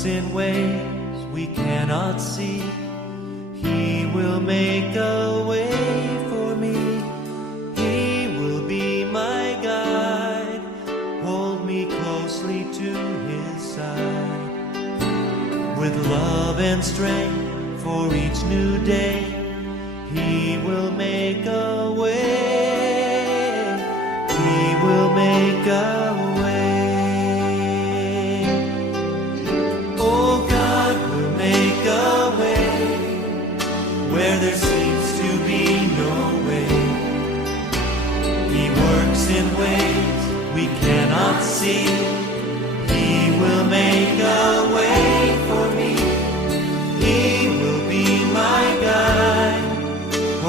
works in ways we cannot see. He will make a way for me. He will be my guide, hold me closely to His side. With love and strength for each new day, He will make a way. He will make a